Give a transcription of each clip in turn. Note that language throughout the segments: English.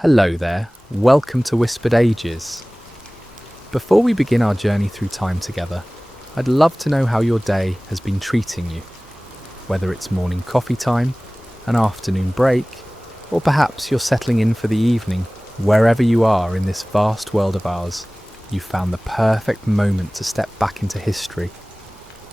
Hello there, welcome to Whispered Ages. Before we begin our journey through time together, I'd love to know how your day has been treating you. Whether it's morning coffee time, an afternoon break, or perhaps you're settling in for the evening, wherever you are in this vast world of ours, you found the perfect moment to step back into history.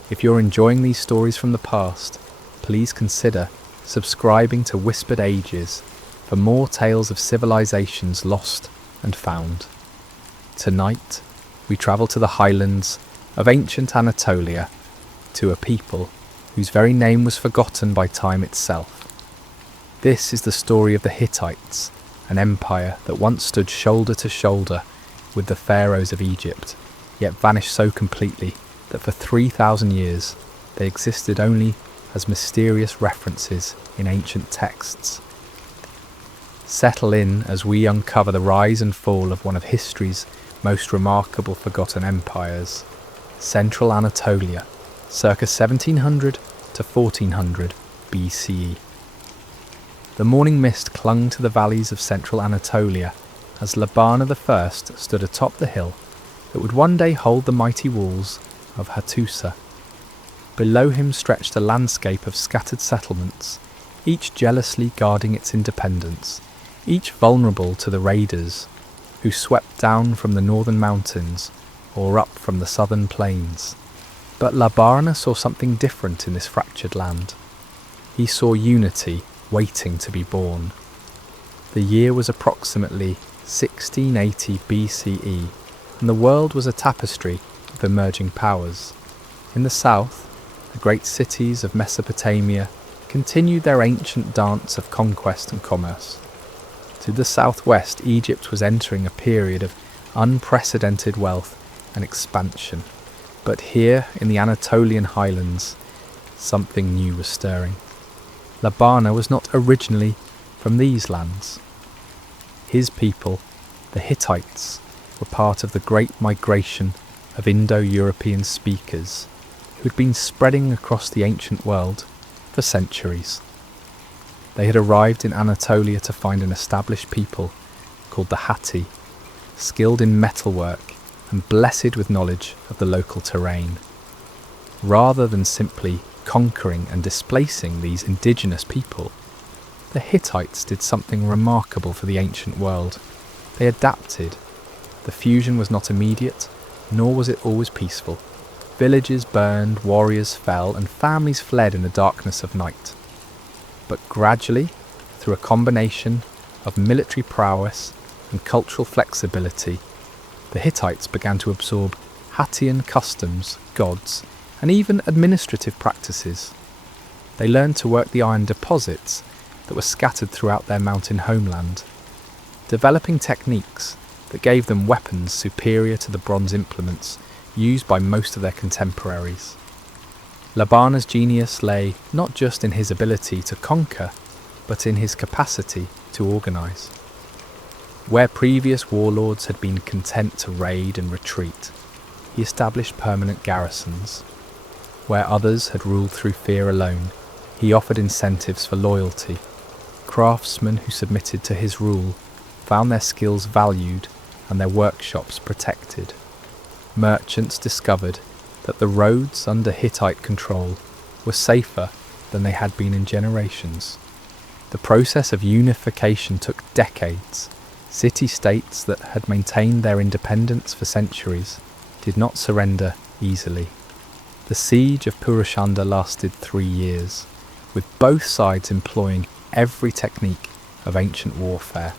If you're enjoying these stories from the past, please consider subscribing to Whispered Ages for more tales of civilizations lost and found. Tonight, we travel to the highlands of ancient Anatolia, to a people whose very name was forgotten by time itself. This is the story of the Hittites, an empire that once stood shoulder to shoulder with the pharaohs of Egypt, yet vanished so completely that for 3,000 years they existed only as mysterious references in ancient texts. Settle in as we uncover the rise and fall of one of history's most remarkable forgotten empires, Central Anatolia, circa 1700 to 1400 BCE. The morning mist clung to the valleys of Central Anatolia as Labana I stood atop the hill that would one day hold the mighty walls of Hattusa. Below him stretched a landscape of scattered settlements, each jealously guarding its independence, each vulnerable to the raiders who swept down from the northern mountains or up from the southern plains. But Labana saw something different in this fractured land. He saw unity waiting to be born. The year was approximately 1680 BCE, and the world was a tapestry of emerging powers. In the south, the great cities of Mesopotamia continued their ancient dance of conquest and commerce. To the southwest, Egypt was entering a period of unprecedented wealth and expansion. But here, in the Anatolian highlands, something new was stirring. Labana was not originally from these lands. His people, the Hittites, were part of the great migration of Indo-European speakers who had been spreading across the ancient world for centuries. They had arrived in Anatolia to find an established people called the Hatti, skilled in metalwork and blessed with knowledge of the local terrain. Rather than simply conquering and displacing these indigenous people, the Hittites did something remarkable for the ancient world. They adapted. The fusion was not immediate, nor was it always peaceful. Villages burned, warriors fell, and families fled in the darkness of night. But gradually, through a combination of military prowess and cultural flexibility, the Hittites began to absorb Hattian customs, gods, and even administrative practices. They learned to work the iron deposits that were scattered throughout their mountain homeland, developing techniques that gave them weapons superior to the bronze implements used by most of their contemporaries. Labana's genius lay not just in his ability to conquer, but in his capacity to organise. Where previous warlords had been content to raid and retreat, he established permanent garrisons. Where others had ruled through fear alone, he offered incentives for loyalty. Craftsmen who submitted to his rule found their skills valued and their workshops protected. Merchants discovered that the roads under Hittite control were safer than they had been in generations. The process of unification took decades. City-states that had maintained their independence for centuries did not surrender easily. The siege of Purushanda lasted 3 years, with both sides employing every technique of ancient warfare.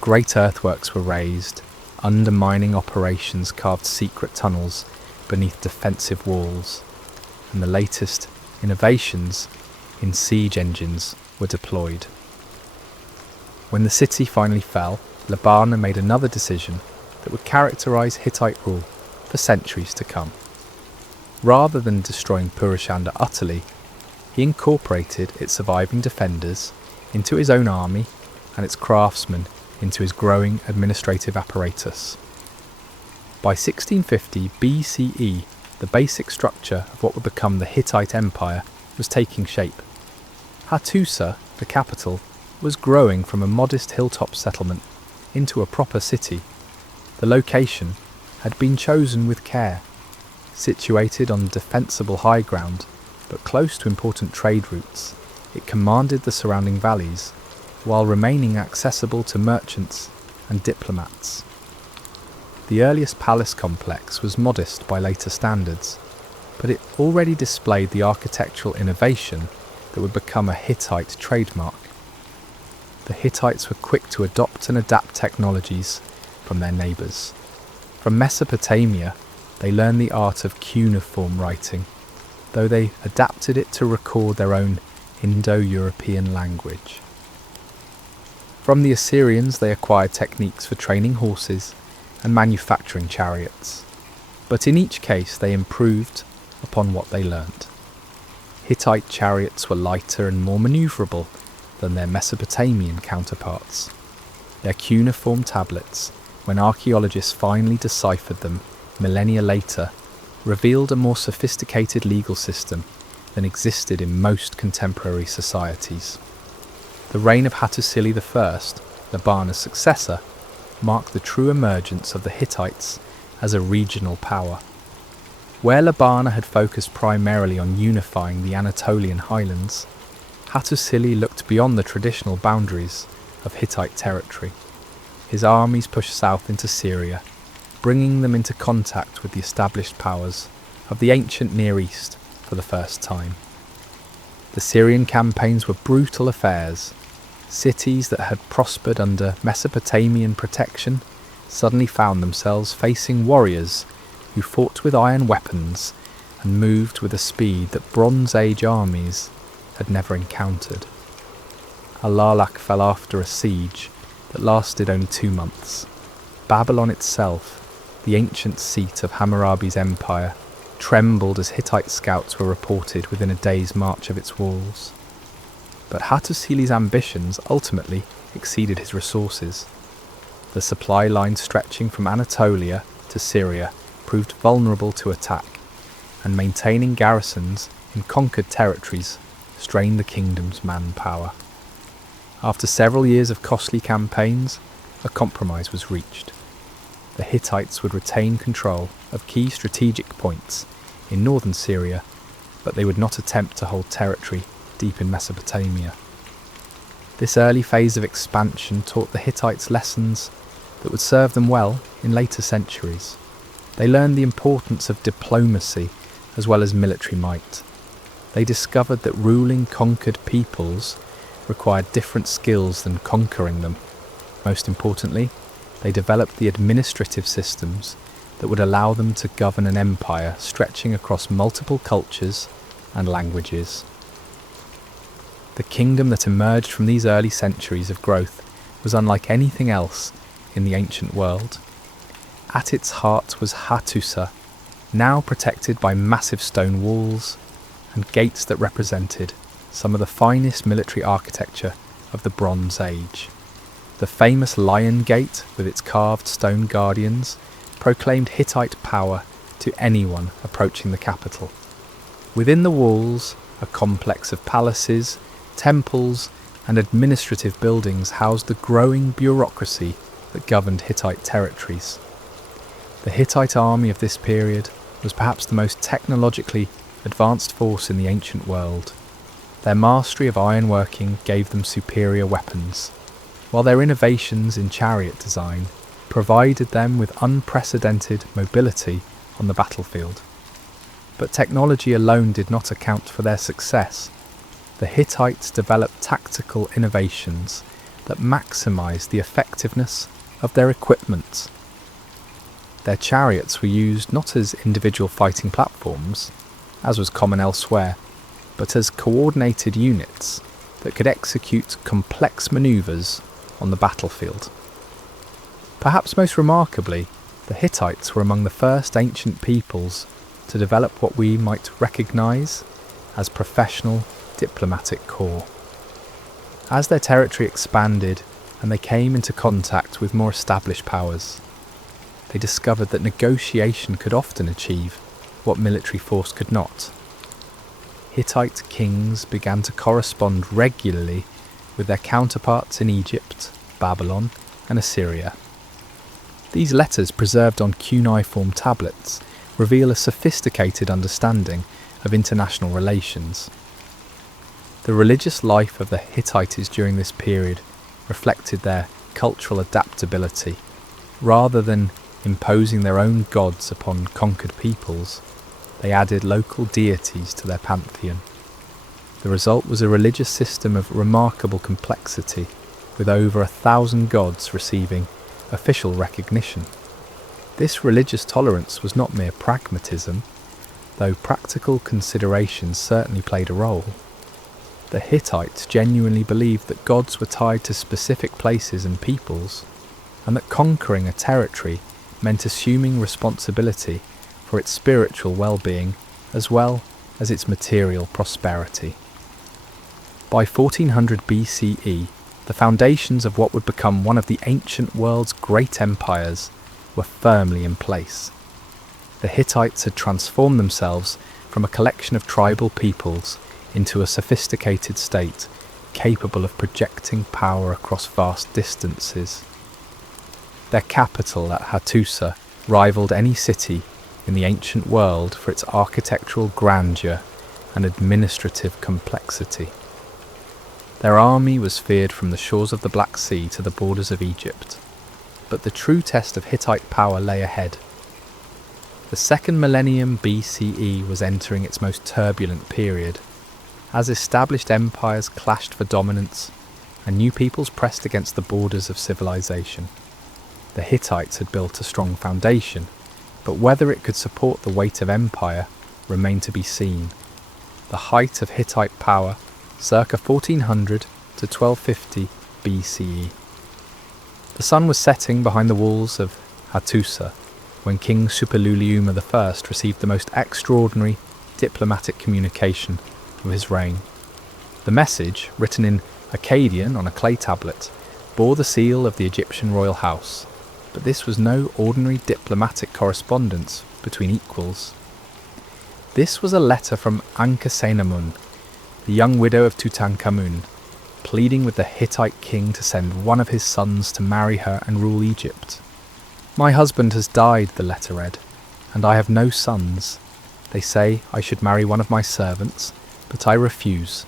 Great earthworks were raised, undermining operations carved secret tunnels beneath defensive walls, and the latest innovations in siege engines were deployed. When the city finally fell, Labana made another decision that would characterise Hittite rule for centuries to come. Rather than destroying Purushanda utterly, he incorporated its surviving defenders into his own army and its craftsmen into his growing administrative apparatus. By 1650 BCE, the basic structure of what would become the Hittite Empire was taking shape. Hattusa, the capital, was growing from a modest hilltop settlement into a proper city. The location had been chosen with care. Situated on defensible high ground, but close to important trade routes, it commanded the surrounding valleys, while remaining accessible to merchants and diplomats. The earliest palace complex was modest by later standards, but it already displayed the architectural innovation that would become a Hittite trademark. The Hittites were quick to adopt and adapt technologies from their neighbours. From Mesopotamia, they learned the art of cuneiform writing, though they adapted it to record their own Indo-European language. From the Assyrians, they acquired techniques for training horses and manufacturing chariots, but in each case they improved upon what they learned. Hittite chariots were lighter and more manoeuvrable than their Mesopotamian counterparts. Their cuneiform tablets, when archaeologists finally deciphered them millennia later, revealed a more sophisticated legal system than existed in most contemporary societies. The reign of Hattusili I, Labana's successor, marked the true emergence of the Hittites as a regional power. Where Labana had focused primarily on unifying the Anatolian highlands, Hattusili looked beyond the traditional boundaries of Hittite territory. His armies pushed south into Syria, bringing them into contact with the established powers of the ancient Near East for the first time. The Syrian campaigns were brutal affairs. Cities that had prospered under Mesopotamian protection suddenly found themselves facing warriors who fought with iron weapons and moved with a speed that Bronze Age armies had never encountered. Al-Lalak fell after a siege that lasted only 2 months. Babylon itself, the ancient seat of Hammurabi's empire, trembled as Hittite scouts were reported within a day's march of its walls. But Hattusili's ambitions ultimately exceeded his resources. The supply line stretching from Anatolia to Syria proved vulnerable to attack, and maintaining garrisons in conquered territories strained the kingdom's manpower. After several years of costly campaigns, a compromise was reached. The Hittites would retain control of key strategic points in northern Syria, but they would not attempt to hold territory deep in Mesopotamia. This early phase of expansion taught the Hittites lessons that would serve them well in later centuries. They learned the importance of diplomacy as well as military might. They discovered that ruling conquered peoples required different skills than conquering them. Most importantly, they developed the administrative systems that would allow them to govern an empire stretching across multiple cultures and languages. The kingdom that emerged from these early centuries of growth was unlike anything else in the ancient world. At its heart was Hattusa, now protected by massive stone walls and gates that represented some of the finest military architecture of the Bronze Age. The famous Lion Gate, with its carved stone guardians, proclaimed Hittite power to anyone approaching the capital. Within the walls, a complex of palaces, temples, and administrative buildings housed the growing bureaucracy that governed Hittite territories. The Hittite army of this period was perhaps the most technologically advanced force in the ancient world. Their mastery of ironworking gave them superior weapons, while their innovations in chariot design provided them with unprecedented mobility on the battlefield. But technology alone did not account for their success. The Hittites developed tactical innovations that maximized the effectiveness of their equipment. Their chariots were used not as individual fighting platforms, as was common elsewhere, but as coordinated units that could execute complex maneuvers on the battlefield. Perhaps most remarkably, the Hittites were among the first ancient peoples to develop what we might recognise as professional diplomatic corps. As their territory expanded and they came into contact with more established powers, they discovered that negotiation could often achieve what military force could not. Hittite kings began to correspond regularly with their counterparts in Egypt, Babylon, and Assyria. These letters, preserved on cuneiform tablets, reveal a sophisticated understanding of international relations. The religious life of the Hittites during this period reflected their cultural adaptability. Rather than imposing their own gods upon conquered peoples, they added local deities to their pantheon. The result was a religious system of remarkable complexity, with over 1,000 gods receiving official recognition. This religious tolerance was not mere pragmatism, though practical considerations certainly played a role. The Hittites genuinely believed that gods were tied to specific places and peoples, and that conquering a territory meant assuming responsibility for its spiritual well-being as well as its material prosperity. By 1400 BCE, the foundations of what would become one of the ancient world's great empires were firmly in place. The Hittites had transformed themselves from a collection of tribal peoples into a sophisticated state capable of projecting power across vast distances. Their capital at Hattusa rivaled any city in the ancient world for its architectural grandeur and administrative complexity. Their army was feared from the shores of the Black Sea to the borders of Egypt, but the true test of Hittite power lay ahead. The second millennium BCE was entering its most turbulent period, as established empires clashed for dominance and new peoples pressed against the borders of civilization. The Hittites had built a strong foundation, but whether it could support the weight of empire remained to be seen. The height of Hittite power, circa 1400 to 1250 BCE. The sun was setting behind the walls of Hattusa when King Suppiluliuma I received the most extraordinary diplomatic communication of his reign. The message, written in Akkadian on a clay tablet, bore the seal of the Egyptian royal house, but this was no ordinary diplomatic correspondence between equals. This was a letter from Ankhesenamun, the young widow of Tutankhamun, pleading with the Hittite king to send one of his sons to marry her and rule Egypt. "My husband has died," the letter read, "and I have no sons. They say I should marry one of my servants, but I refuse.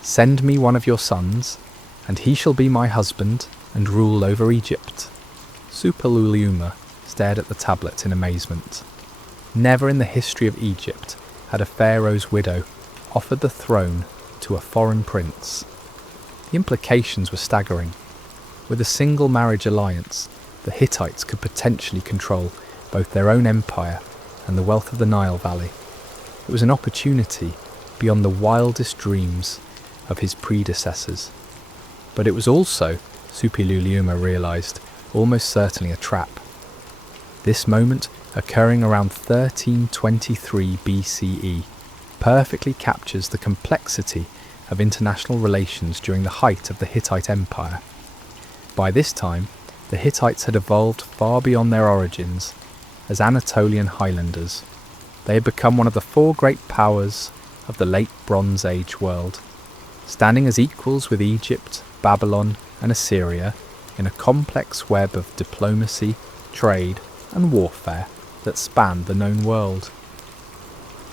Send me one of your sons, and he shall be my husband and rule over Egypt." Suppiluliuma stared at the tablet in amazement. Never in the history of Egypt had a pharaoh's widow offered the throne to a foreign prince. The implications were staggering. With a single marriage alliance, the Hittites could potentially control both their own empire and the wealth of the Nile Valley. It was an opportunity beyond the wildest dreams of his predecessors. But it was also, Suppiluliuma realised, almost certainly a trap. This moment, occurring around 1323 BCE, perfectly captures the complexity of international relations during the height of the Hittite Empire. By this time, the Hittites had evolved far beyond their origins as Anatolian highlanders. They had become one of the four great powers of the late Bronze Age world, standing as equals with Egypt, Babylon, and Assyria in a complex web of diplomacy, trade, and warfare that spanned the known world.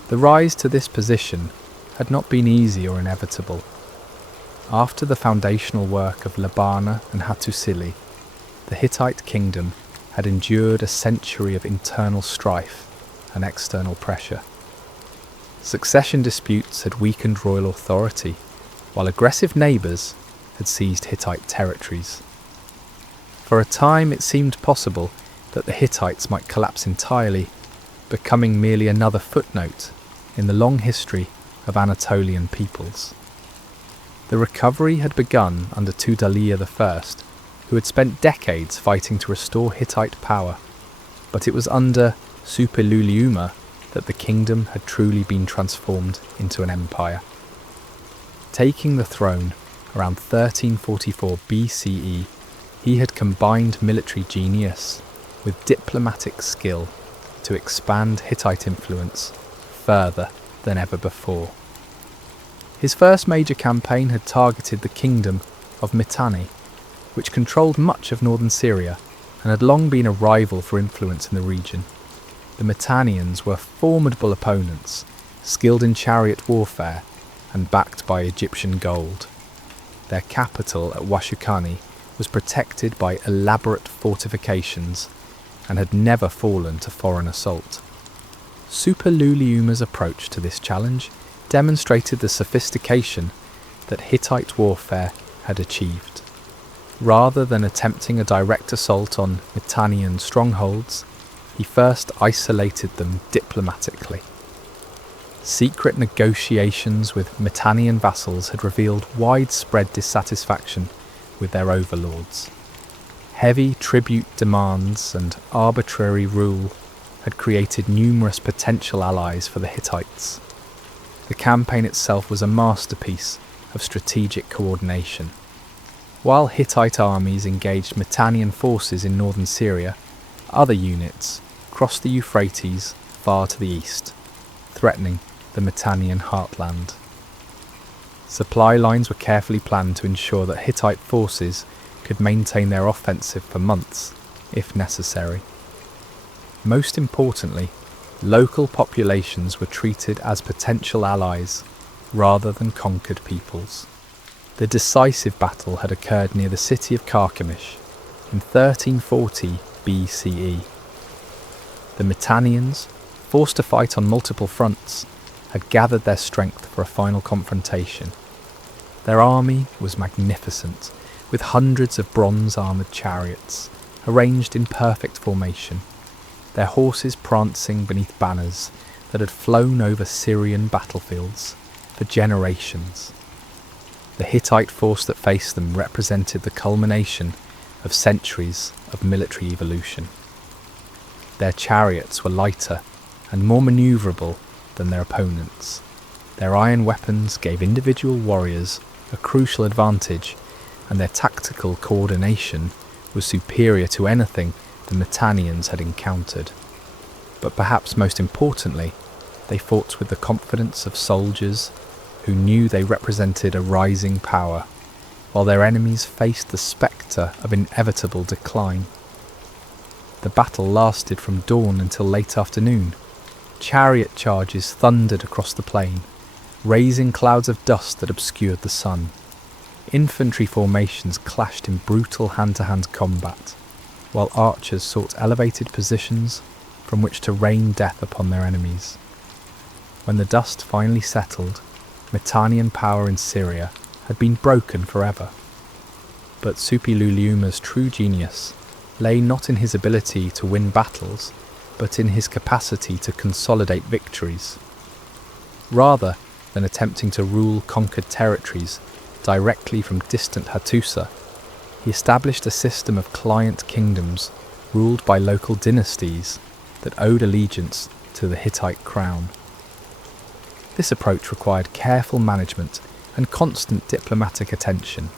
The rise to this position had not been easy or inevitable. After the foundational work of Labana and Hattusili, the Hittite kingdom had endured a century of internal strife and external pressure. Succession disputes had weakened royal authority, while aggressive neighbours had seized Hittite territories. For a time it seemed possible that the Hittites might collapse entirely, becoming merely another footnote in the long history of Anatolian peoples. The recovery had begun under Tudhaliya I, who had spent decades fighting to restore Hittite power, but it was under Suppiluliuma that the kingdom had truly been transformed into an empire. Taking the throne around 1344 BCE, he had combined military genius with diplomatic skill to expand Hittite influence further than ever before. His first major campaign had targeted the kingdom of Mitanni, which controlled much of northern Syria and had long been a rival for influence in the region. The Mitannians were formidable opponents, skilled in chariot warfare and backed by Egyptian gold. Their capital at Washukani was protected by elaborate fortifications and had never fallen to foreign assault. Superluliuma's approach to this challenge demonstrated the sophistication that Hittite warfare had achieved. Rather than attempting a direct assault on Mitannian strongholds, he first isolated them diplomatically. Secret negotiations with Mitannian vassals had revealed widespread dissatisfaction with their overlords. Heavy tribute demands and arbitrary rule had created numerous potential allies for the Hittites. The campaign itself was a masterpiece of strategic coordination. While Hittite armies engaged Mitannian forces in northern Syria, other units crossed the Euphrates far to the east, threatening the Mitannian heartland. Supply lines were carefully planned to ensure that Hittite forces could maintain their offensive for months, if necessary. Most importantly, local populations were treated as potential allies rather than conquered peoples. The decisive battle had occurred near the city of Carchemish in 1340 BCE. The Mitannians, forced to fight on multiple fronts, had gathered their strength for a final confrontation. Their army was magnificent, with hundreds of bronze-armoured chariots, arranged in perfect formation, their horses prancing beneath banners that had flown over Syrian battlefields for generations. The Hittite force that faced them represented the culmination of centuries of military evolution. Their chariots were lighter and more manoeuvrable than their opponents. Their iron weapons gave individual warriors a crucial advantage, and their tactical coordination was superior to anything the Mitannians had encountered. But perhaps most importantly, they fought with the confidence of soldiers who knew they represented a rising power, while their enemies faced the spectre of inevitable decline. The battle lasted from dawn until late afternoon. Chariot charges thundered across the plain, raising clouds of dust that obscured the sun. Infantry formations clashed in brutal hand-to-hand combat, while archers sought elevated positions from which to rain death upon their enemies. When the dust finally settled, Mitannian power in Syria had been broken forever. But Superluliuma's true genius lay not in his ability to win battles, but in his capacity to consolidate victories. Rather than attempting to rule conquered territories directly from distant Hattusa, he established a system of client kingdoms ruled by local dynasties that owed allegiance to the Hittite crown. This approach required careful management and constant diplomatic attention,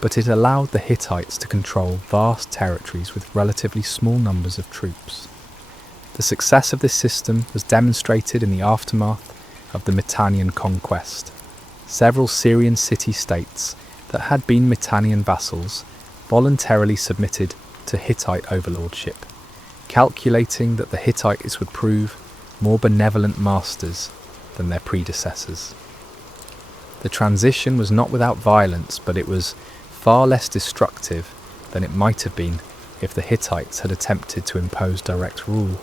but it allowed the Hittites to control vast territories with relatively small numbers of troops. The success of this system was demonstrated in the aftermath of the Mitannian conquest. Several Syrian city-states that had been Mitannian vassals voluntarily submitted to Hittite overlordship, calculating that the Hittites would prove more benevolent masters than their predecessors. The transition was not without violence, but it was far less destructive than it might have been if the Hittites had attempted to impose direct rule.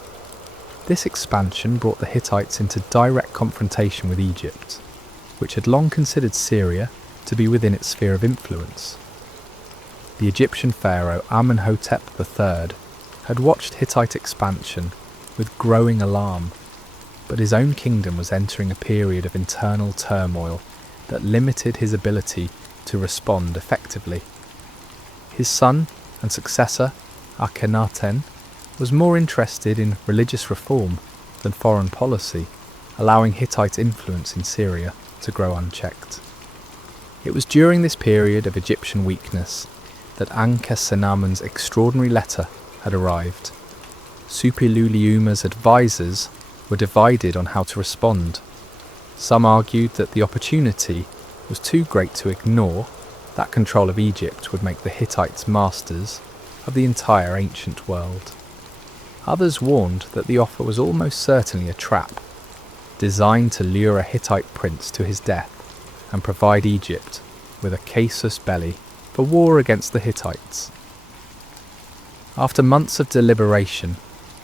This expansion brought the Hittites into direct confrontation with Egypt, which had long considered Syria to be within its sphere of influence. The Egyptian pharaoh Amenhotep III had watched Hittite expansion with growing alarm, but his own kingdom was entering a period of internal turmoil that limited his ability to respond effectively. His son and successor, Akhenaten, was more interested in religious reform than foreign policy, allowing Hittite influence in Syria to grow unchecked. It was during this period of Egyptian weakness that Ankhesenamun's extraordinary letter had arrived. Superluliuma's advisors were divided on how to respond. Some argued that the opportunity was too great to ignore, That control of Egypt would make the Hittites masters of the entire ancient world. Others warned that the offer was almost certainly a trap, designed to lure a Hittite prince to his death and provide Egypt with a casus belli for war against the Hittites. After months of deliberation,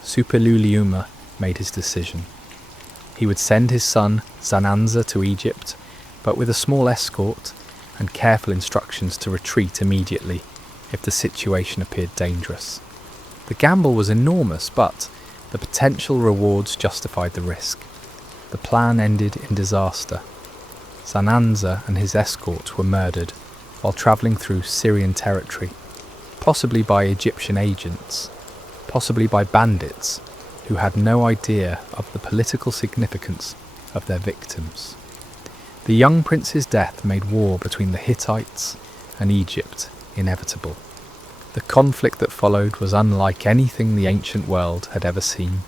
Suppiluliuma made his decision. He would send his son Zananza to Egypt, but with a small escort and careful instructions to retreat immediately if the situation appeared dangerous. The gamble was enormous, but the potential rewards justified the risk. The plan ended in disaster. Zananza and his escort were murdered while travelling through Syrian territory, possibly by Egyptian agents, possibly by bandits who had no idea of the political significance of their victims. The young prince's death made war between the Hittites and Egypt inevitable. The conflict that followed was unlike anything the ancient world had ever seen.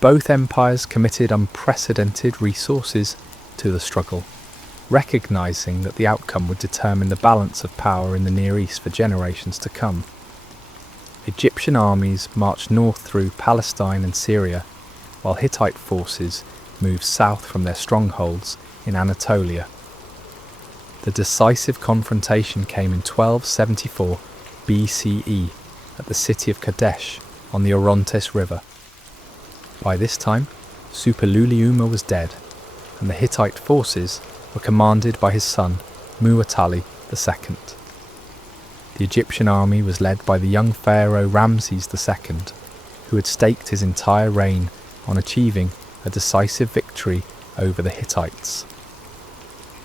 Both empires committed unprecedented resources to the struggle, recognizing that the outcome would determine the balance of power in the Near East for generations to come. Egyptian armies marched north through Palestine and Syria, while Hittite forces moved south from their strongholds in Anatolia. The decisive confrontation came in 1274 BCE at the city of Kadesh on the Orontes River. By this time, Suppiluliuma was dead, and the Hittite forces were commanded by his son Muwatalli II. The Egyptian army was led by the young pharaoh Ramses II, who had staked his entire reign on achieving a decisive victory over the Hittites.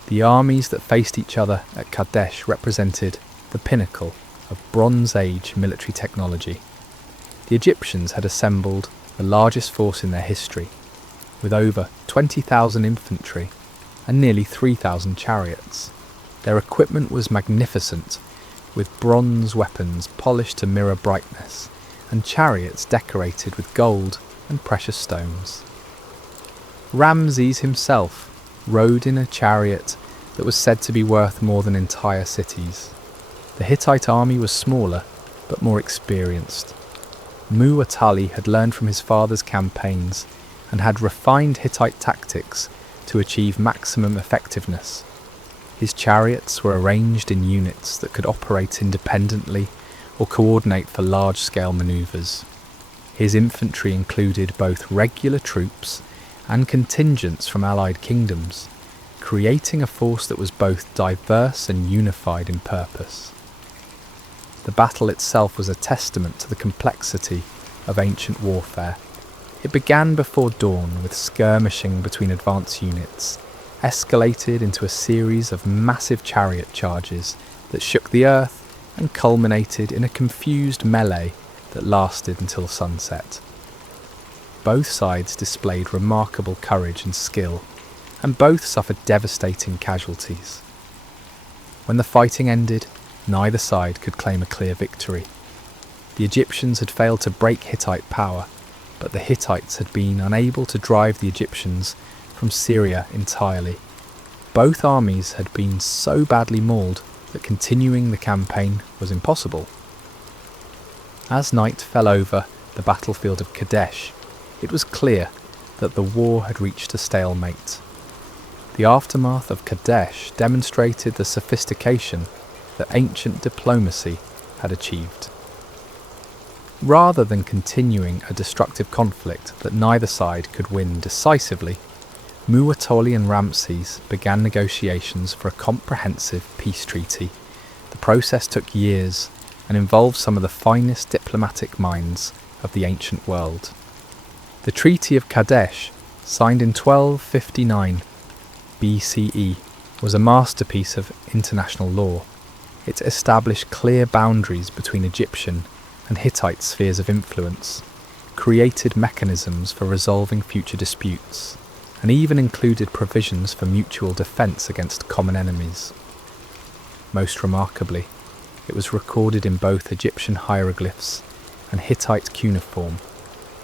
The armies that faced each other at Kadesh represented the pinnacle of Bronze Age military technology. The Egyptians had assembled the largest force in their history, with over 20,000 infantry and nearly 3,000 chariots. Their equipment was magnificent, with bronze weapons polished to mirror brightness, and chariots decorated with gold and precious stones. Ramses himself rode in a chariot that was said to be worth more than entire cities. The Hittite army was smaller, but more experienced. Muwatalli had learned from his father's campaigns and had refined Hittite tactics to achieve maximum effectiveness. His chariots were arranged in units that could operate independently or coordinate for large-scale maneuvers. His infantry included both regular troops and contingents from allied kingdoms, creating a force that was both diverse and unified in purpose. The battle itself was a testament to the complexity of ancient warfare. It began before dawn with skirmishing between advance units, escalated into a series of massive chariot charges that shook the earth and culminated in a confused melee that lasted until sunset. Both sides displayed remarkable courage and skill, and both suffered devastating casualties. When the fighting ended, neither side could claim a clear victory. The Egyptians had failed to break Hittite power, but the Hittites had been unable to drive the Egyptians from Syria entirely. Both armies had been so badly mauled that continuing the campaign was impossible. As night fell over the battlefield of Kadesh, it was clear that the war had reached a stalemate. The aftermath of Kadesh demonstrated the sophistication that ancient diplomacy had achieved. Rather than continuing a destructive conflict that neither side could win decisively, Muwatalli and Ramses began negotiations for a comprehensive peace treaty. The process took years and involved some of the finest diplomatic minds of the ancient world. The Treaty of Kadesh, signed in 1259 BCE, was a masterpiece of international law. It established clear boundaries between Egyptian and Hittite spheres of influence, created mechanisms for resolving future disputes, and even included provisions for mutual defence against common enemies. Most remarkably, it was recorded in both Egyptian hieroglyphs and Hittite cuneiform,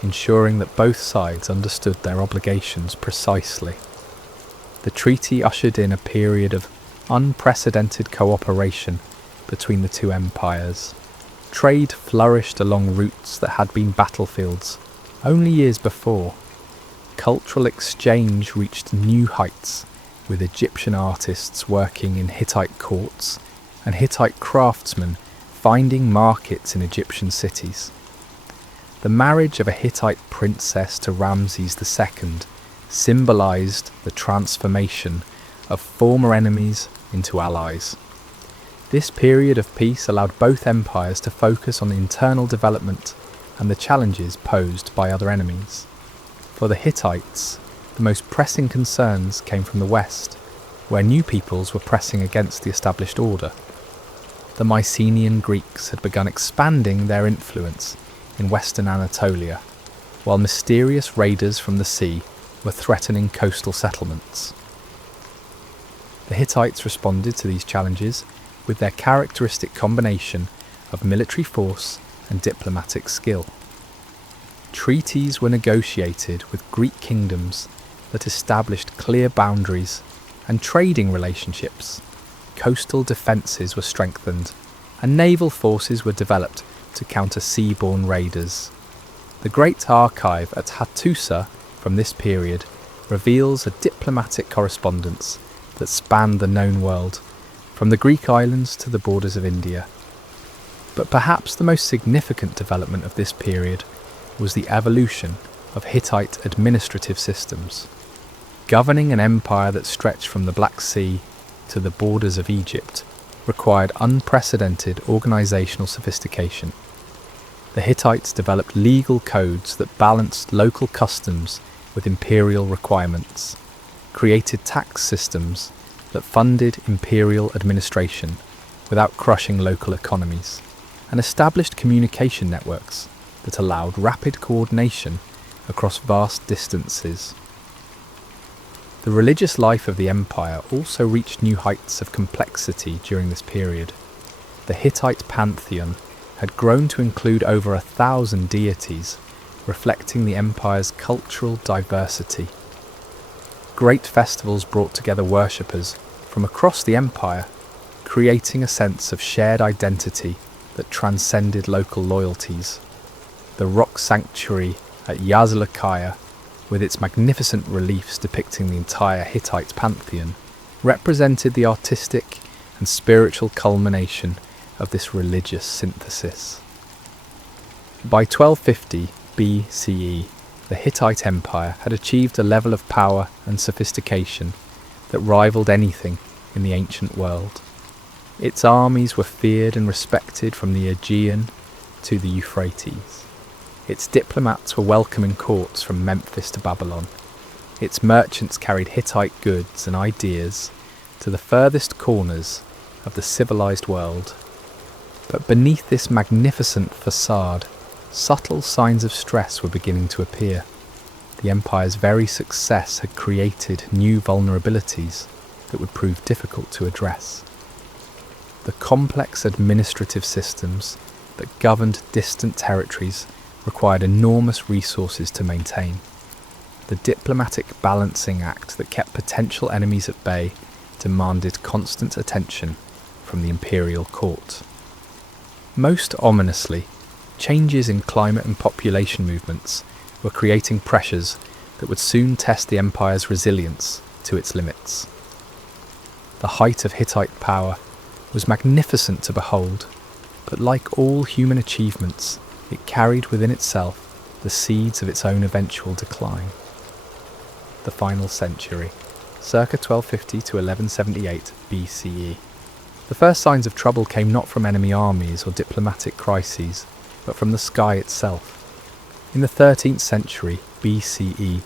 ensuring that both sides understood their obligations precisely. The treaty ushered in a period of unprecedented cooperation between the two empires. Trade flourished along routes that had been battlefields only years before. Cultural exchange reached new heights, with Egyptian artists working in Hittite courts and Hittite craftsmen finding markets in Egyptian cities. The marriage of a Hittite princess to Ramses II symbolized the transformation of former enemies into allies. This period of peace allowed both empires to focus on internal development and the challenges posed by other enemies. For the Hittites, the most pressing concerns came from the west, where new peoples were pressing against the established order. The Mycenaean Greeks had begun expanding their influence in western Anatolia, while mysterious raiders from the sea were threatening coastal settlements. The Hittites responded to these challenges with their characteristic combination of military force and diplomatic skill. Treaties were negotiated with Greek kingdoms that established clear boundaries and trading relationships. Coastal defences were strengthened, and naval forces were developed to counter seaborne raiders. The Great Archive at Hattusa from this period reveals a diplomatic correspondence that spanned the known world, from the Greek islands to the borders of India. But perhaps the most significant development of this period was the evolution of Hittite administrative systems. Governing an empire that stretched from the Black Sea to the borders of Egypt required unprecedented organisational sophistication. The Hittites developed legal codes that balanced local customs with imperial requirements, created tax systems that funded imperial administration without crushing local economies, and established communication networks that allowed rapid coordination across vast distances. The religious life of the empire also reached new heights of complexity during this period. The Hittite pantheon had grown to include over 1,000 deities, reflecting the empire's cultural diversity. Great festivals brought together worshippers from across the empire, creating a sense of shared identity that transcended local loyalties. The rock sanctuary at Yazlıkaya, with its magnificent reliefs depicting the entire Hittite pantheon, represented the artistic and spiritual culmination of this religious synthesis. By 1250 BCE, the Hittite Empire had achieved a level of power and sophistication that rivaled anything in the ancient world. Its armies were feared and respected from the Aegean to the Euphrates. Its diplomats were welcome in courts from Memphis to Babylon. Its merchants carried Hittite goods and ideas to the furthest corners of the civilized world. But beneath this magnificent facade, subtle signs of stress were beginning to appear. The empire's very success had created new vulnerabilities that would prove difficult to address. The complex administrative systems that governed distant territories required enormous resources to maintain. The diplomatic balancing act that kept potential enemies at bay demanded constant attention from the imperial court. Most ominously, changes in climate and population movements were creating pressures that would soon test the empire's resilience to its limits. The height of Hittite power was magnificent to behold, but like all human achievements, it carried within itself the seeds of its own eventual decline. The final century, circa 1250 to 1178 BCE. The first signs of trouble came not from enemy armies or diplomatic crises, but from the sky itself. In the 13th century BCE,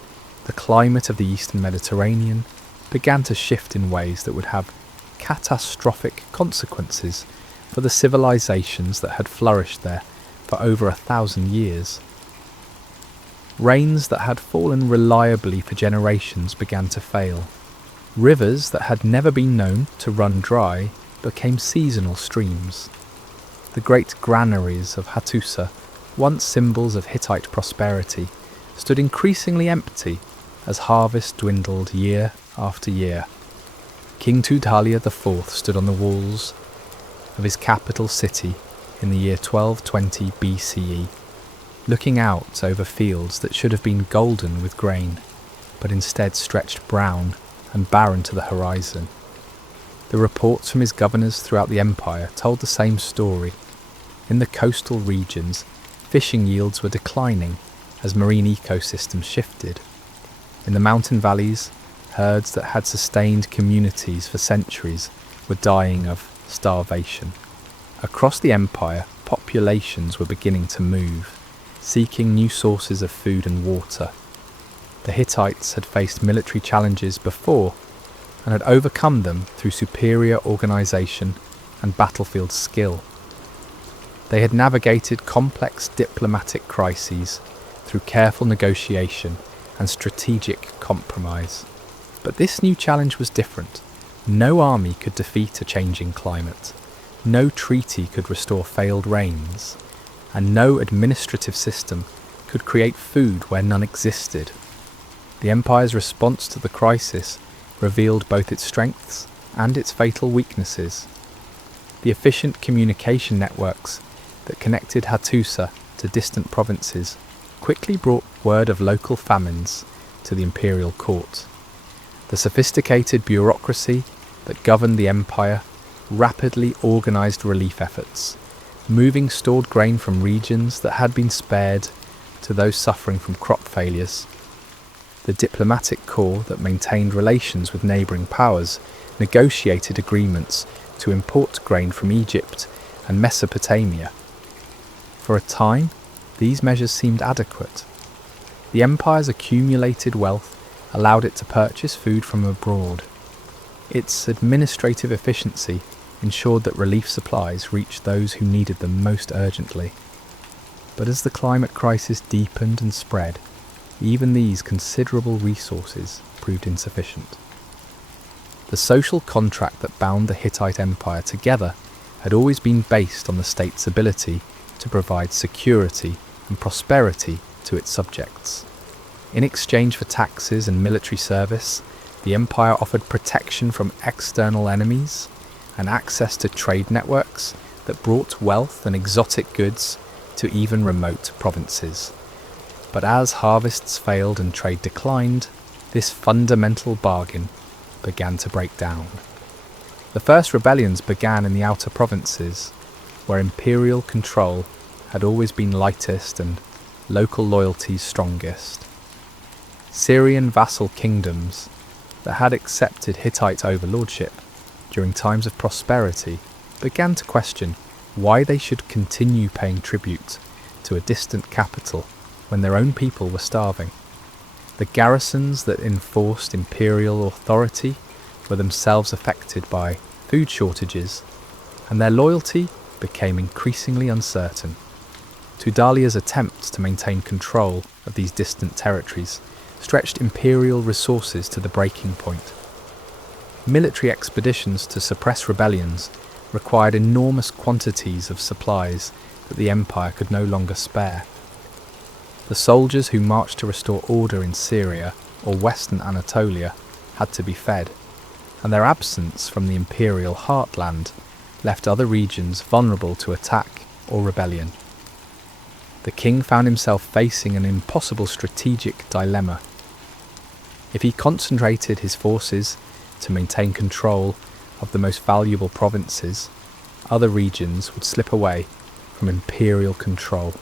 the climate of the eastern Mediterranean began to shift in ways that would have catastrophic consequences for the civilizations that had flourished there for over 1,000 years. Rains that had fallen reliably for generations began to fail. Rivers that had never been known to run dry became seasonal streams. The great granaries of Hattusa, once symbols of Hittite prosperity, stood increasingly empty as harvest dwindled year after year. King Tudhaliya IV stood on the walls of his capital city in the year 1220 BCE, looking out over fields that should have been golden with grain, but instead stretched brown and barren to the horizon. The reports from his governors throughout the empire told the same story. In the coastal regions, fishing yields were declining as marine ecosystems shifted. In the mountain valleys, herds that had sustained communities for centuries were dying of starvation. Across the empire, populations were beginning to move, seeking new sources of food and water. The Hittites had faced military challenges before and had overcome them through superior organisation and battlefield skill. They had navigated complex diplomatic crises through careful negotiation and strategic compromise. But this new challenge was different. No army could defeat a changing climate, no treaty could restore failed rains, and no administrative system could create food where none existed. The empire's response to the crisis revealed both its strengths and its fatal weaknesses. The efficient communication networks that connected Hattusa to distant provinces quickly brought word of local famines to the imperial court. The sophisticated bureaucracy that governed the empire rapidly organised relief efforts, moving stored grain from regions that had been spared to those suffering from crop failures. The diplomatic corps that maintained relations with neighbouring powers negotiated agreements to import grain from Egypt and Mesopotamia. For a time, these measures seemed adequate. The empire's accumulated wealth allowed it to purchase food from abroad. Its administrative efficiency ensured that relief supplies reached those who needed them most urgently. But as the climate crisis deepened and spread, even these considerable resources proved insufficient. The social contract that bound the Hittite Empire together had always been based on the state's ability to provide security and prosperity to its subjects. In exchange for taxes and military service, the empire offered protection from external enemies and access to trade networks that brought wealth and exotic goods to even remote provinces. But as harvests failed and trade declined, this fundamental bargain began to break down. The first rebellions began in the outer provinces, where imperial control had always been lightest and local loyalties strongest. Syrian vassal kingdoms that had accepted Hittite overlordship during times of prosperity began to question why they should continue paying tribute to a distant capital when their own people were starving. The garrisons that enforced imperial authority were themselves affected by food shortages, and their loyalty became increasingly uncertain. Tudhaliya's attempts to maintain control of these distant territories stretched imperial resources to the breaking point. Military expeditions to suppress rebellions required enormous quantities of supplies that the empire could no longer spare. The soldiers who marched to restore order in Syria or western Anatolia had to be fed, and their absence from the imperial heartland left other regions vulnerable to attack or rebellion. The king found himself facing an impossible strategic dilemma. If he concentrated his forces to maintain control of the most valuable provinces, other regions would slip away from imperial control.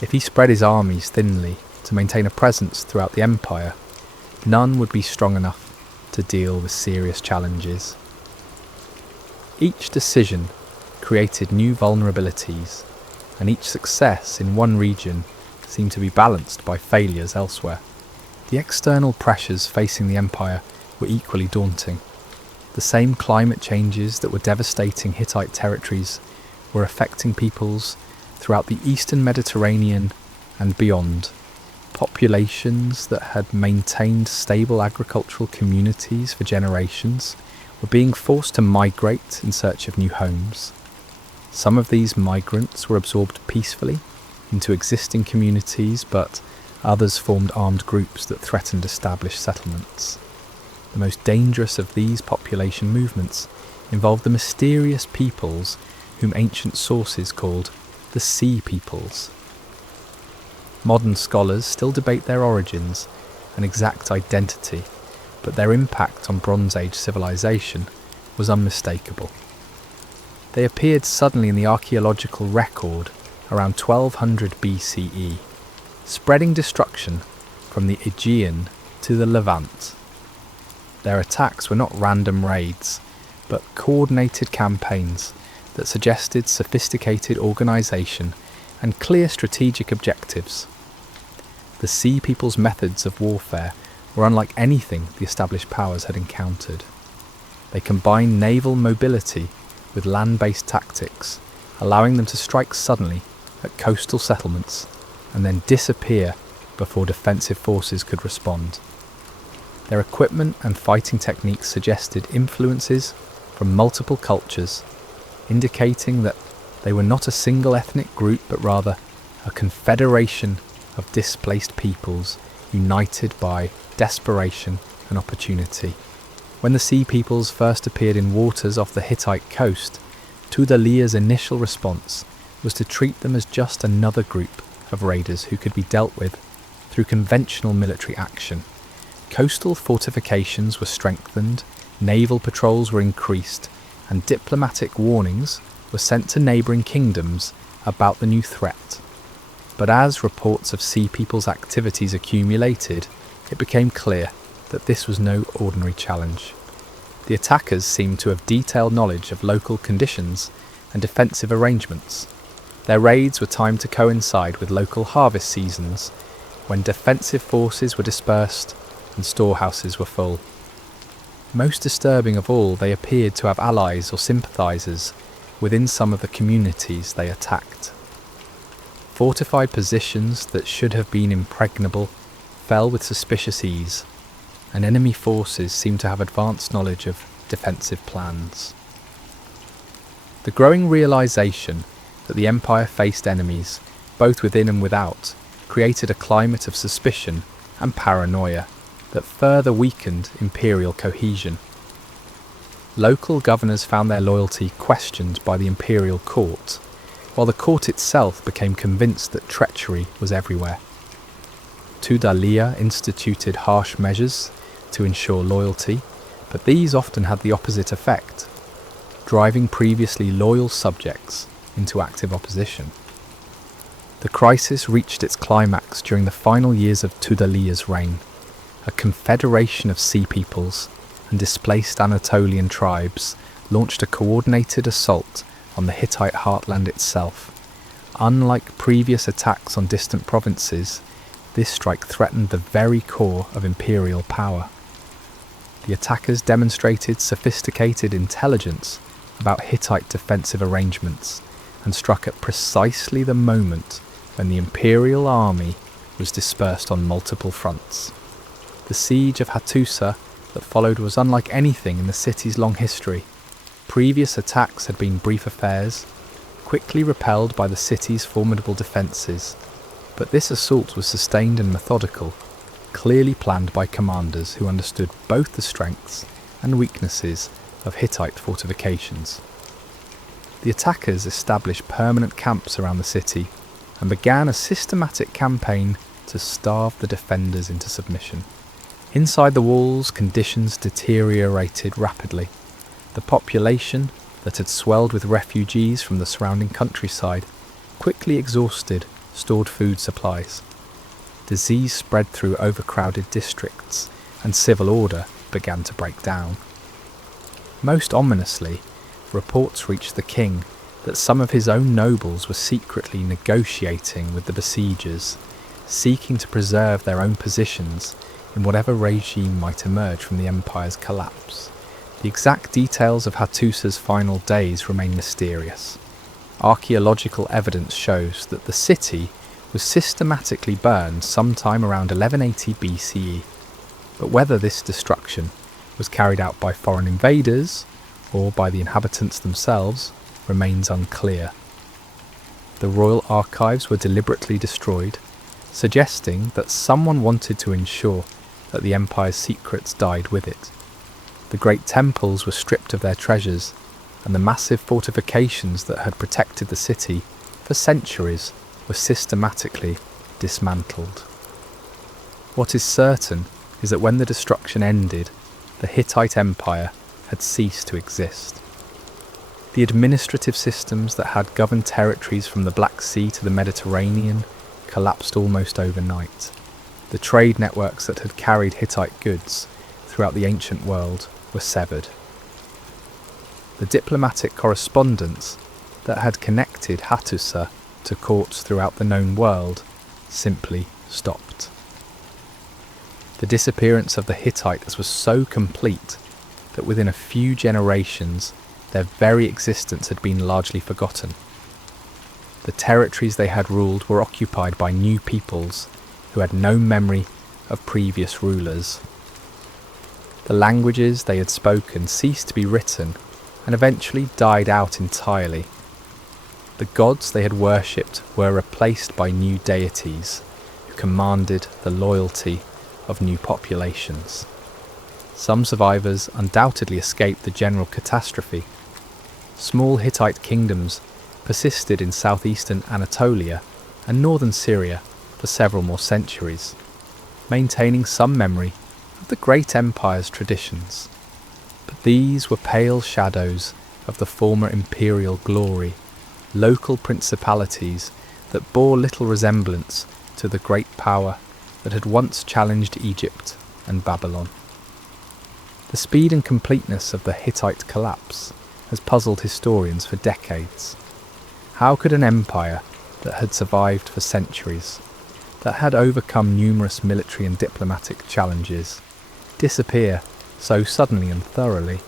If he spread his armies thinly to maintain a presence throughout the empire, none would be strong enough to deal with serious challenges. Each decision created new vulnerabilities, and each success in one region seemed to be balanced by failures elsewhere. The external pressures facing the empire were equally daunting. The same climate changes that were devastating Hittite territories were affecting peoples throughout the eastern Mediterranean and beyond. Populations that had maintained stable agricultural communities for generations were being forced to migrate in search of new homes. Some of these migrants were absorbed peacefully into existing communities, but others formed armed groups that threatened established settlements. The most dangerous of these population movements involved the mysterious peoples whom ancient sources called the Sea Peoples. Modern scholars still debate their origins and exact identity, but their impact on Bronze Age civilization was unmistakable. They appeared suddenly in the archaeological record around 1200 BCE, spreading destruction from the Aegean to the Levant. Their attacks were not random raids, but coordinated campaigns that suggested sophisticated organisation and clear strategic objectives. The Sea People's methods of warfare were unlike anything the established powers had encountered. They combined naval mobility with land-based tactics, allowing them to strike suddenly at coastal settlements and then disappear before defensive forces could respond. Their equipment and fighting techniques suggested influences from multiple cultures, indicating that they were not a single ethnic group but rather a confederation of displaced peoples united by desperation and opportunity. When the Sea Peoples first appeared in waters off the Hittite coast, Tudhaliya's initial response was to treat them as just another group of raiders who could be dealt with through conventional military action. Coastal fortifications were strengthened, naval patrols were increased, and diplomatic warnings were sent to neighbouring kingdoms about the new threat. But as reports of Sea People's activities accumulated, it became clear that this was no ordinary challenge. The attackers seemed to have detailed knowledge of local conditions and defensive arrangements. Their raids were timed to coincide with local harvest seasons, when defensive forces were dispersed and storehouses were full. Most disturbing of all, they appeared to have allies or sympathisers within some of the communities they attacked. Fortified positions that should have been impregnable fell with suspicious ease, and enemy forces seemed to have advanced knowledge of defensive plans. The growing realisation that the empire faced enemies, both within and without, created a climate of suspicion and paranoia that further weakened imperial cohesion. Local governors found their loyalty questioned by the imperial court, while the court itself became convinced that treachery was everywhere. Tudhaliya instituted harsh measures to ensure loyalty, but these often had the opposite effect, driving previously loyal subjects into active opposition. The crisis reached its climax during the final years of Tudhaliya's reign. A confederation of Sea Peoples and displaced Anatolian tribes launched a coordinated assault on the Hittite heartland itself. Unlike previous attacks on distant provinces, this strike threatened the very core of imperial power. The attackers demonstrated sophisticated intelligence about Hittite defensive arrangements and struck at precisely the moment when the imperial army was dispersed on multiple fronts. The siege of Hattusa that followed was unlike anything in the city's long history. Previous attacks had been brief affairs, quickly repelled by the city's formidable defences, but this assault was sustained and methodical, clearly planned by commanders who understood both the strengths and weaknesses of Hittite fortifications. The attackers established permanent camps around the city and began a systematic campaign to starve the defenders into submission. Inside the walls, conditions deteriorated rapidly. The population, that had swelled with refugees from the surrounding countryside, quickly exhausted stored food supplies. Disease spread through overcrowded districts, and civil order began to break down. Most ominously, reports reached the king that some of his own nobles were secretly negotiating with the besiegers, seeking to preserve their own positions in whatever regime might emerge from the empire's collapse. The exact details of Hattusa's final days remain mysterious. Archaeological evidence shows that the city was systematically burned sometime around 1180 BCE, but whether this destruction was carried out by foreign invaders or by the inhabitants themselves remains unclear. The royal archives were deliberately destroyed, suggesting that someone wanted to ensure that the empire's secrets died with it. The great temples were stripped of their treasures, and the massive fortifications that had protected the city for centuries were systematically dismantled. What is certain is that when the destruction ended, the Hittite Empire had ceased to exist. The administrative systems that had governed territories from the Black Sea to the Mediterranean collapsed almost overnight. The trade networks that had carried Hittite goods throughout the ancient world were severed. The diplomatic correspondence that had connected Hattusa to courts throughout the known world simply stopped. The disappearance of the Hittites was so complete that within a few generations their very existence had been largely forgotten. The territories they had ruled were occupied by new peoples who had no memory of previous rulers. The languages they had spoken ceased to be written and eventually died out entirely. The gods they had worshipped were replaced by new deities who commanded the loyalty of new populations. Some survivors undoubtedly escaped the general catastrophe. Small Hittite kingdoms persisted in southeastern Anatolia and northern Syria for several more centuries, maintaining some memory of the great empire's traditions. But these were pale shadows of the former imperial glory, local principalities that bore little resemblance to the great power that had once challenged Egypt and Babylon. The speed and completeness of the Hittite collapse has puzzled historians for decades. How could an empire that had survived for centuries, that had overcome numerous military and diplomatic challenges, disappear so suddenly and thoroughly?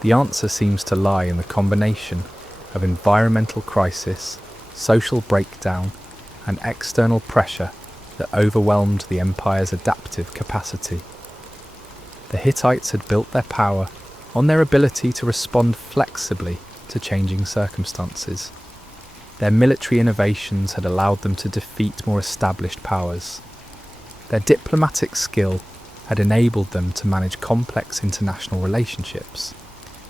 The answer seems to lie in the combination of environmental crisis, social breakdown, and external pressure that overwhelmed the empire's adaptive capacity. The Hittites had built their power on their ability to respond flexibly to changing circumstances. Their military innovations had allowed them to defeat more established powers. Their diplomatic skill had enabled them to manage complex international relationships.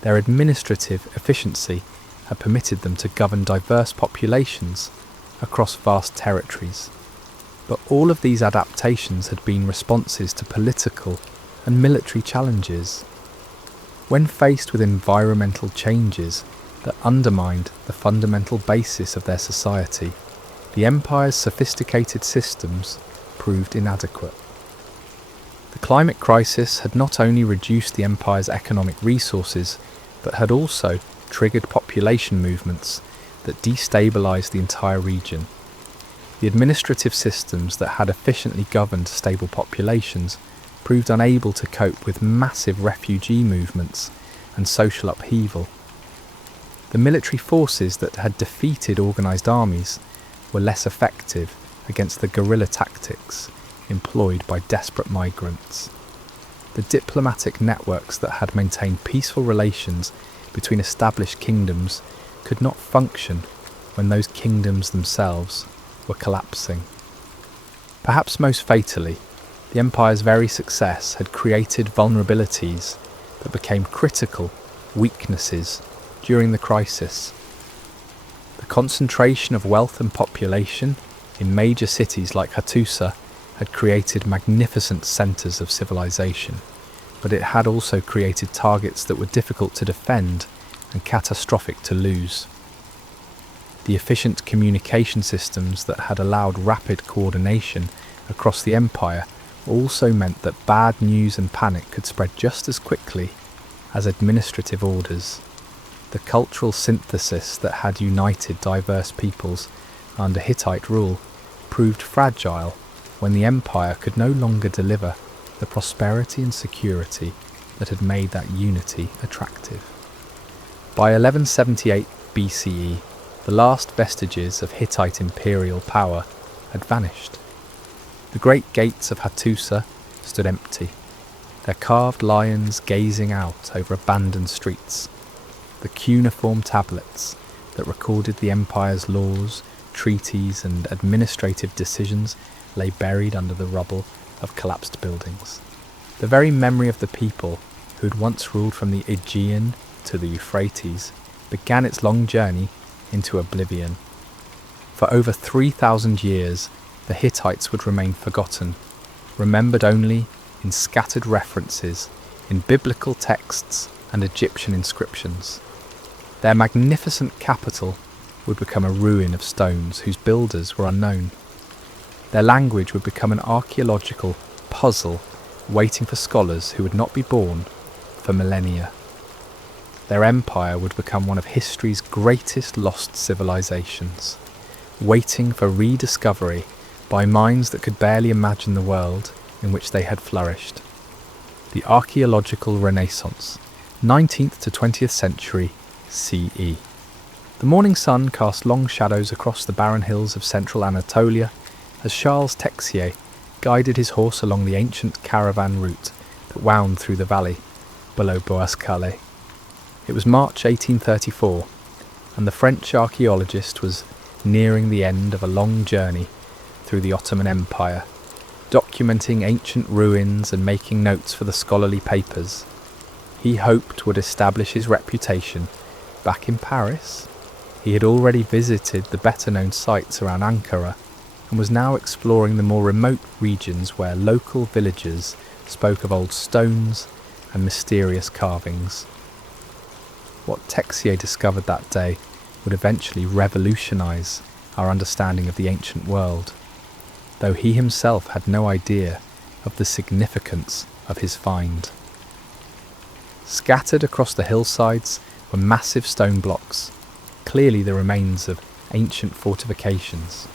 Their administrative efficiency had permitted them to govern diverse populations across vast territories. But all of these adaptations had been responses to political and military challenges. When faced with environmental changes that undermined the fundamental basis of their society, the empire's sophisticated systems proved inadequate. The climate crisis had not only reduced the empire's economic resources, but had also triggered population movements that destabilized the entire region. The administrative systems that had efficiently governed stable populations proved unable to cope with massive refugee movements and social upheaval. The military forces that had defeated organised armies were less effective against the guerrilla tactics employed by desperate migrants. The diplomatic networks that had maintained peaceful relations between established kingdoms could not function when those kingdoms themselves were collapsing. Perhaps most fatally, the empire's very success had created vulnerabilities that became critical weaknesses during the crisis. The concentration of wealth and population in major cities like Hattusa had created magnificent centres of civilization, but it had also created targets that were difficult to defend and catastrophic to lose. The efficient communication systems that had allowed rapid coordination across the empire also meant that bad news and panic could spread just as quickly as administrative orders. The cultural synthesis that had united diverse peoples under Hittite rule proved fragile when the empire could no longer deliver the prosperity and security that had made that unity attractive. By 1178 BCE, the last vestiges of Hittite imperial power had vanished. The great gates of Hattusa stood empty, their carved lions gazing out over abandoned streets. The cuneiform tablets that recorded the empire's laws, treaties, and administrative decisions lay buried under the rubble of collapsed buildings. The very memory of the people who had once ruled from the Aegean to the Euphrates, began its long journey into oblivion. For over 3,000 years, the Hittites would remain forgotten, remembered only in scattered references in biblical texts and Egyptian inscriptions. Their magnificent capital would become a ruin of stones whose builders were unknown. Their language would become an archaeological puzzle waiting for scholars who would not be born for millennia. Their empire would become one of history's greatest lost civilizations, waiting for rediscovery by minds that could barely imagine the world in which they had flourished. The Archaeological Renaissance, 19th to 20th century CE. The morning sun cast long shadows across the barren hills of central Anatolia as Charles Texier guided his horse along the ancient caravan route that wound through the valley below Boaz-Calais. It was March 1834, and the French archaeologist was nearing the end of a long journey through the Ottoman Empire, documenting ancient ruins and making notes for the scholarly papers he hoped would establish his reputation back in Paris. He had already visited the better-known sites around Ankara and was now exploring the more remote regions where local villagers spoke of old stones and mysterious carvings. What Texier discovered that day would eventually revolutionise our understanding of the ancient world, though he himself had no idea of the significance of his find. Scattered across the hillsides were massive stone blocks, clearly the remains of ancient fortifications.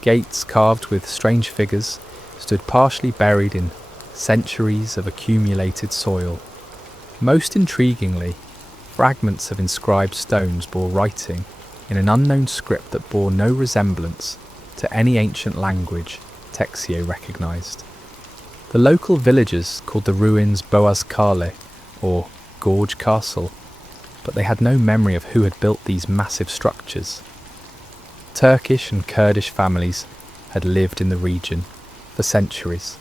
Gates carved with strange figures stood partially buried in centuries of accumulated soil. Most intriguingly, fragments of inscribed stones bore writing in an unknown script that bore no resemblance to any ancient language Texier recognised. The local villagers called the ruins Boaz-Calais, or Gorge Castle, but they had no memory of who had built these massive structures. Turkish and Kurdish families had lived in the region for centuries,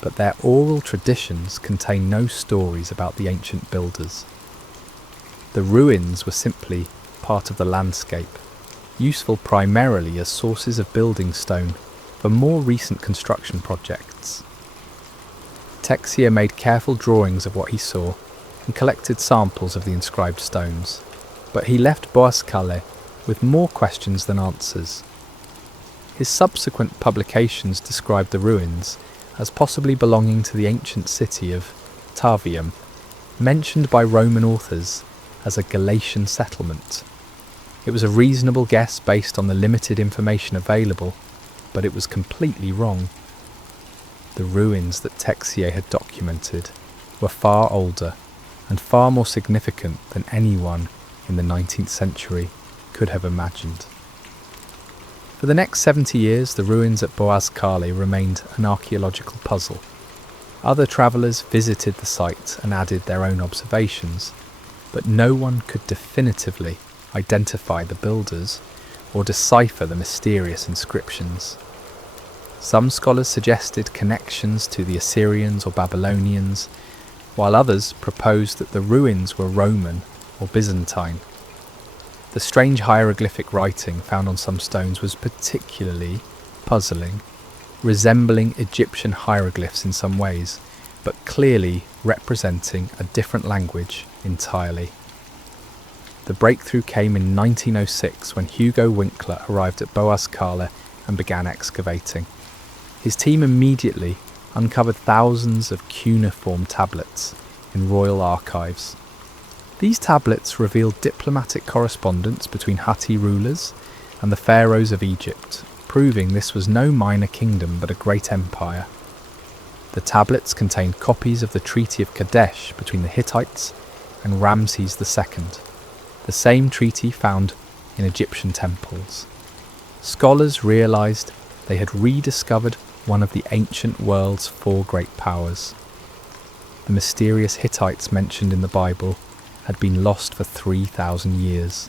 but their oral traditions contain no stories about the ancient builders. The ruins were simply part of the landscape, useful primarily as sources of building stone for more recent construction projects. Texier made careful drawings of what he saw and collected samples of the inscribed stones, but he left Boaz-Calais with more questions than answers. His subsequent publications described the ruins as possibly belonging to the ancient city of Tavium, mentioned by Roman authors as a Galatian settlement. It was a reasonable guess based on the limited information available, but it was completely wrong. The ruins that Texier had documented were far older and far more significant than anyone in the 19th century could have imagined. For the next 70 years, the ruins at Boaz-Calais remained an archaeological puzzle. Other travellers visited the site and added their own observations, but no one could definitively identify the builders or decipher the mysterious inscriptions. Some scholars suggested connections to the Assyrians or Babylonians, while others proposed that the ruins were Roman or Byzantine. The strange hieroglyphic writing found on some stones was particularly puzzling, resembling Egyptian hieroglyphs in some ways, but clearly representing a different language entirely. The breakthrough came in 1906 when Hugo Winkler arrived at Boaz-Calais and began excavating. His team immediately uncovered thousands of cuneiform tablets in royal archives. These tablets revealed diplomatic correspondence between Hittite rulers and the pharaohs of Egypt, proving this was no minor kingdom but a great empire. The tablets contained copies of the Treaty of Kadesh between the Hittites and Ramses II, the same treaty found in Egyptian temples. Scholars realised they had rediscovered one of the ancient world's four great powers. The mysterious Hittites mentioned in the Bible had been lost for 3,000 years.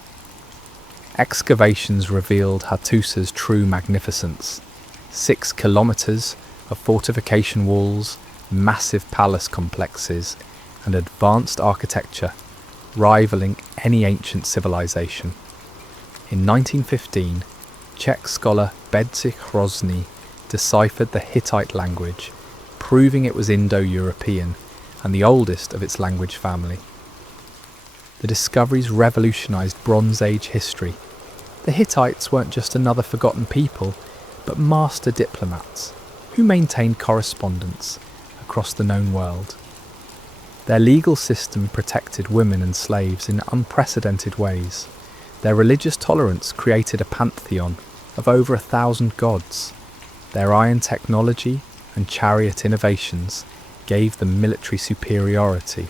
Excavations revealed Hattusa's true magnificence. 6 kilometres of fortification walls, massive palace complexes, and advanced architecture, rivaling any ancient civilization. In 1915, Czech scholar Bedřich Hrozný deciphered the Hittite language, proving it was Indo-European and the oldest of its language family. The discoveries revolutionized Bronze Age history. The Hittites weren't just another forgotten people, but master diplomats who maintained correspondence across the known world. Their legal system protected women and slaves in unprecedented ways. Their religious tolerance created a pantheon of over 1,000 gods. Their iron technology and chariot innovations gave them military superiority.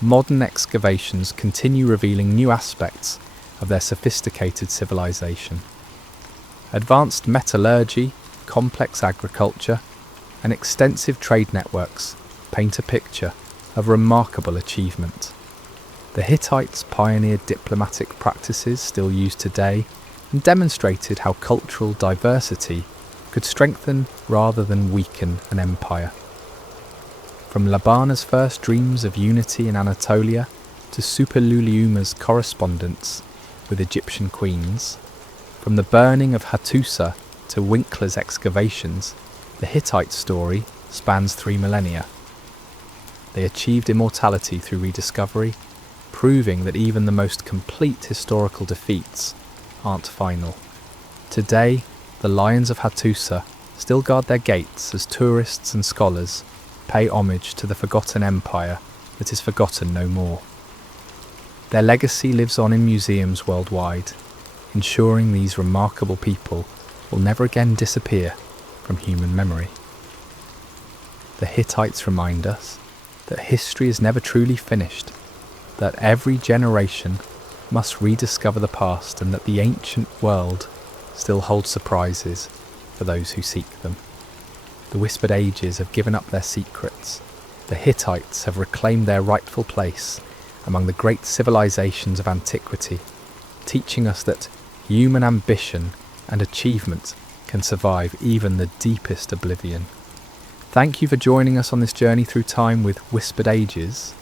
Modern excavations continue revealing new aspects of their sophisticated civilization. Advanced metallurgy, complex agriculture, and extensive trade networks paint a picture of remarkable achievement. The Hittites pioneered diplomatic practices still used today and demonstrated how cultural diversity could strengthen rather than weaken an empire. From Labana's first dreams of unity in Anatolia to Suppiluliuma's correspondence with Egyptian queens, from the burning of Hattusa to Winkler's excavations, the Hittite story spans 3 millennia. They achieved immortality through rediscovery, proving that even the most complete historical defeats aren't final. Today, the Lions of Hattusa still guard their gates as tourists and scholars pay homage to the forgotten empire that is forgotten no more. Their legacy lives on in museums worldwide, ensuring these remarkable people will never again disappear from human memory. The Hittites remind us that history is never truly finished, that every generation must rediscover the past, and that the ancient world still holds surprises for those who seek them. The whispered ages have given up their secrets. The Hittites have reclaimed their rightful place among the great civilizations of antiquity, teaching us that human ambition and achievement can survive even the deepest oblivion. Thank you for joining us on this journey through time with Whispered Ages.